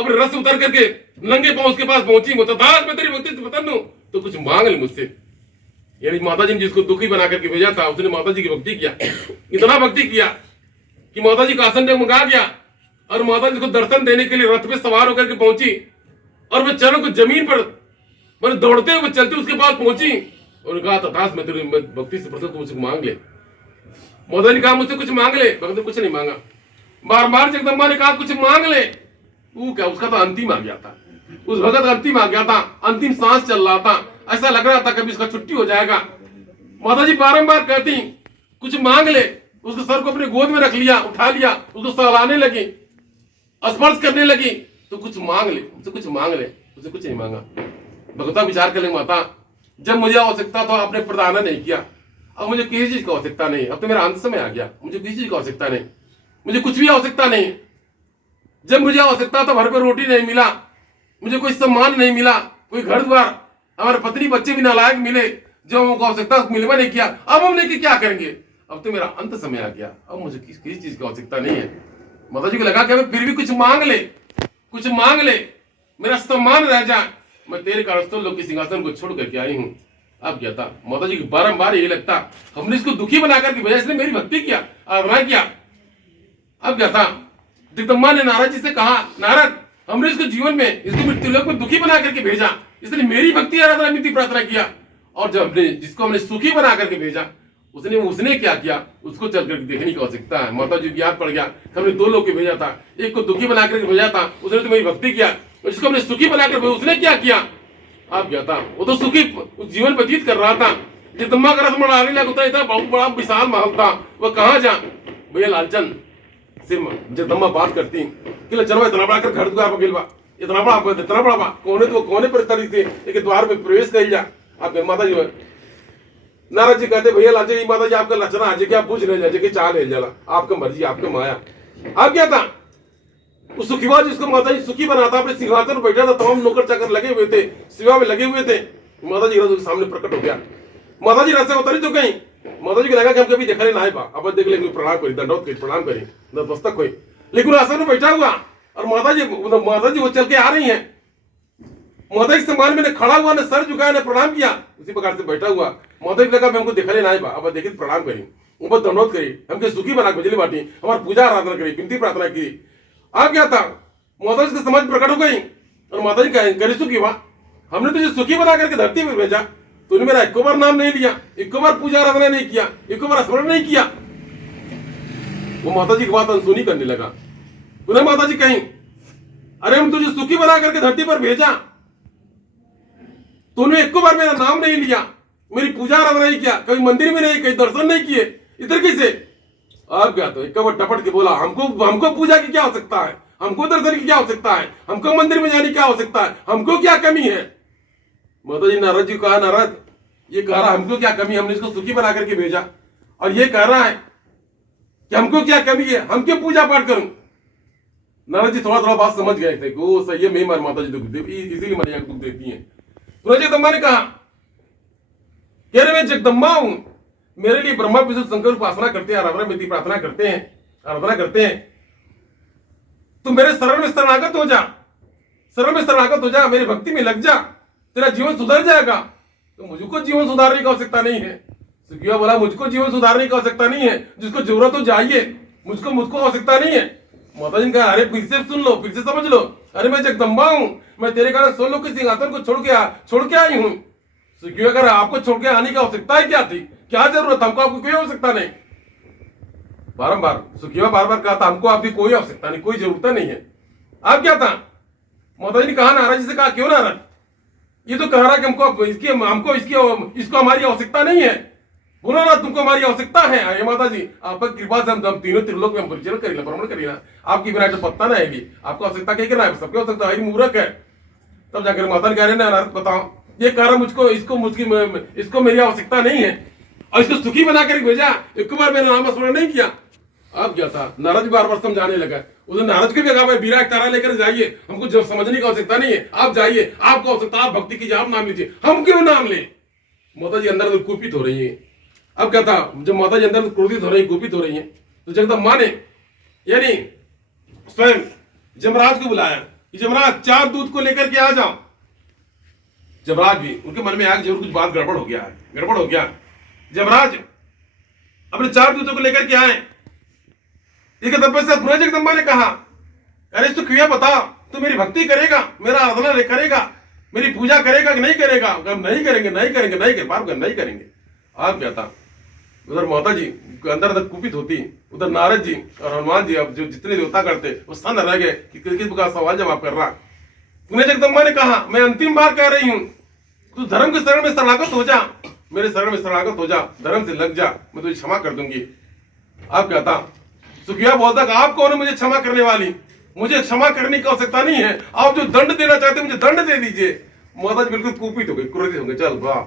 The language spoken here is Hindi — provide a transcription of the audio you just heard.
अपने रस उतर करके नंगे पांव उसके पास पहुंची, मुतदास मैं तेरी भक्ति से प्रसन्न हूं, तो कुछ मांग ले मुझसे। यानी माता जी ने जिसको दुखी बना करके भेजा था, उसने माता जी की भक्ति किया, इतना भक्ति किया कि माता जी का आसन में मंगा गया, और माता जी को दर्शन देने के लिए रथ पे सवार होकर के पहुंची, और वह चरणों को जमीन पर मैंने दौड़ते हुए चलते उसके पास पहुंची और कहा, तथास मैं तेरी भक्ति से प्रसन्न, मुझसे मांग ले। माता ने कहा, मुझसे कुछ मांग ले। भक्त ने कुछ नहीं मांगा। बार बार जगदम्बा ने कहा, कुछ मांग ले। वो क्या, उसका तो अंतिम आ गया था, उस भगत का अंतिम आ गया था, अंतिम सांस चल रहा था, ऐसा लग रहा था कभी इसका छुट्टी हो जाएगा। माता जी बारंबार कहती, कुछ मांग ले। उसके सर को अपने गोद में रख लिया, उठा लिया, उसको सहलाने लगी, स्पर्श करने लगी, तो कुछ मांग ले, मुझसे कुछ मांग ले। उसे कुछ नहीं मांगा। भगवता विचार कर ले, माता जब मुझे आवश्यकता तो आपने प्रदान नहीं किया, अब मुझे किसी चीज की आवश्यकता नहीं, अब तो मेरा अंत समय आ गया, मुझे किसी चीज की आवश्यकता नहीं, मुझे कुछ भी आवश्यकता नहीं। जब मुझे आवश्यकता तो घर पर रोटी नहीं मिला, मुझे कोई सम्मान नहीं मिला, कोई घर द्वार, हमारे पत्नी बच्चे भी नालायक मिले, जब हमको आवश्यकता मिलवा नहीं किया, अब हम लेके क्या करेंगे, अब तो मेरा अंत समय आ गया, अब मुझे किसी चीज की आवश्यकता नहीं है। माता जी को लगा कि फिर भी कुछ मांग ले, कुछ मांग ले, मेरा सम्मान रह जाए, मैं तेरे कार्यस्थल लोग के सिंहासन को छोड़ करके आई हूँ। अब क्या था, माता जी को बारंबार ये लगता, हमने इसको दुखी बना करके भेजा, इसने मेरी भक्ति किया, आराधना किया। अब क्या था, जगदम्बा ने नारद जी से कहा, नारद हमने इसको जीवन में, इसको मृत्युलोक में दुखी बना करके भेजा, इसने मेरी भक्ति आराधना मिट्टी प्रार्थना किया, और जब हमने जिसको हमने सुखी बना करके भेजा, उसने क्या किया, उसको चल करके देखने की आवश्यकता है। माता जी को याद पड़ गया, हमने दो लोग के भेजा था, एक को दुखी बना करके भेजा था, उसने तो मेरी भक्ति किया, और जिसको हमने सुखी बनाकर उसने क्या किया। आप क्या था, वो तो सुखी जीवन व्यतीत कर रहा था। जगदम्बा का रस मनाने लगा, इतना बहुत बड़ा विशाल महल था, वह कहाँ जा। भैया लालचंद सिर्फ जगदम्बा बात करती कि चलो इतना बड़ा कर घर द्वार पर इतना बड़ा कोने पर तरी से एक द्वार में प्रवेश कर जा। आप माता जी नारद जी कहते, भैया लालचंद माता जी आपका लक्षण आज क्या पूछ रहे जाए कि चाल है जला, आपका मर्जी आपका माया। आप क्या था, उस सुखीवा जिसको माता जी सुखी बनाता, अपने सिंहासन पर बैठा था, तमाम नौकर चाकर लगे हुए थे, सेवा में लगे हुए थे। माता जी रथ सामने प्रकट हो गया, माता जी रथ से उतरी तो गई। माता जी को लगा कि हम कभी देखने ना आए बा, अब देख लेंगे, प्रणाम करी, दंडवत करी, प्रणाम करी, नतमस्तक हुई, लेकिन आसन में बैठा हुआ, और माता जी वो चल के आ रही है। माता जी सम्मान में खड़ा हुआ, ने सर झुकाया, ने प्रणाम किया, उसी प्रकार से बैठा हुआ। माता जी लगा हमको देखने ना आए बा, अब देखिए प्रणाम करी, ऊपर दंडवत करी, हमके सुखी बना बिजली बांटी, हमारी पूजा आराधना करी, विनती प्रार्थना की। अब क्या था, माता जी की समझ प्रकट हो गई, और माता जी करी सुखी हुआ, हमने तुझे सुखी बना करके धरती में भेजा, तूने मेरा एक बार नाम नहीं लिया, एक बार पूजा आराधना नहीं किया, एक बार स्मरण नहीं किया। वो माता जी की बात अनसुनी करने लगा। पुनः माता जी कहीं, अरे हम तुझे सुखी बना करके धरती पर भेजा, तूने एक बार मेरा नाम नहीं लिया, मेरी पूजा आराधना नहीं किया, कभी मंदिर में नहीं, कहीं दर्शन नहीं किए, इधर कैसे। अब क्या, तो एक बार टपट के बोला, हमको पूजा की क्या आवश्यकता है, हमको दर्शन की क्या आवश्यकता है, हमको मंदिर में जाने की क्या आवश्यकता है, हमको क्या कमी है। माता जी नारद जी को कहा, नारद ये कह रहा हमको क्या कमी, हमने इसको सुखी बना करके भेजा, और ये कह रहा है कि हमको क्या कमी है, हम क्यों पूजा पाठ करूं। नारद जी थोड़ा बात समझ गए थे कि वो सही है, मैं मार माता जी दुख दे, इसीलिए मैंने दुख देती है। तो जगदम्बा ने कहा, कह रहे मैं जगदम्बा हूं, मेरे लिए ब्रह्मा विष्णु शंकर उपासना करते हैं, आराधना विधि प्रार्थना करते हैं, आराधना करते हैं, तू मेरे शरण में शरणागत हो जा, शरण में शरणागत हो जा, मेरी भक्ति में लग जा, तेरा जीवन सुधर जाएगा। तो मुझको जीवन सुधारने की आवश्यकता नहीं है। सुखिया बोला, मुझको जीवन सुधारने की आवश्यकता नहीं है, जिसको जरूरत हो जाइए, मुझको आवश्यकता नहीं है। माता जी ने कहा, अरे फिर से सुन लो, फिर से समझ लो, अरे मैं जगदम्बा हूं, मैं तेरे कारण 16 के सिंहासन को छोड़ के आई हूं। सुखिया कह रहा, आपको छोड़ के आने की आवश्यकता है क्या थी, क्या जरूरत, हमको आपको कोई आवश्यकता नहीं। बारंबार सुखिया बार कहा था, हमको आपकी कोई आवश्यकता नहीं, कोई जरूरत नहीं है। अब क्या था, माता जी ने कहा नारद जी से, कहा क्यों नारद, ये तो कह रहा कि इसको हमारी आवश्यकता नहीं है। बोलो ना, तुमको हमारी आवश्यकता है। अरे माता जी आपकी कृपा से हम तीनों त्रिलोक में हम परिचरण करेंगे, भ्रमण करेंगे, आपकी बिना तो पत्ता ना आएगी, आपको आवश्यकता क्या करना है, सबकी आवश्यकता है, मूर्ख है। तब जाकर माता ने कह रहे ना, बताओ ये कह रहा इसको मेरी आवश्यकता नहीं है, और इसको सुखी बना कर भेजा, एक बार मेरा नाम स्मरण नहीं किया। अब क्या था, नारद बार समझाने लगा, उस नारद को भी कहा, बीरा तारा लेकर जाइए, हमको जब समझने की आवश्यकता नहीं है, आप जाइए, आपको आवश्यकता, आप भक्ति की, आप नाम लीजिए, हम क्यों नाम ले। माता जी अंदर कुपित हो रही है। अब क्या था, जब माता जी अंदर क्रोधित हो रही, कुपित हो रही है, तो जगदम्बा ने यानी स्वयं जमराज को बुलाया, कि जमराज 4 दूत को लेकर के आ जाओ। जमराज भी उनके मन में आया जरूर कुछ बात गड़बड़ हो गया है, गड़बड़ हो गया। जमराज अपने 4 दूतों को लेकर के आए। ठीक है, तपस्या पूरा जगदम्बा ने कहा, अरे इसको क्रिया बता, तू मेरी भक्ति करेगा, मेरा आराधना करेगा, मेरी पूजा करेगा कि नहीं करेगा? हम नहीं करेंगे, नहीं करेंगे, नहीं कर बाप नहीं करेंगे। आप क्या था, उधर माता जी अंदर अंदर कुपित होती, उधर नारद जी और हनुमान जी अब जो जितने देवता करते वो स्तन रह गए कि किस प्रकार सवाल जवाब कर रहा। तूने जगदम्बा ने कहा, मैं अंतिम बार कह रही हूं, तू धर्म के शरण में शरणागत हो जा, मेरे शरण में शरणागत हो जा, धर्म से लग जा, मैं तुझे क्षमा कर दूंगी। आप क्या था, सुखिया बोलता कि आप कौन है मुझे क्षमा करने वाली? मुझे क्षमा करने की आवश्यकता नहीं है, आप जो दंड देना चाहते हैं मुझे दंड दे दीजिए। माता जी बिल्कुल कुपित हो गई, क्रोधित हो गई, चल वाह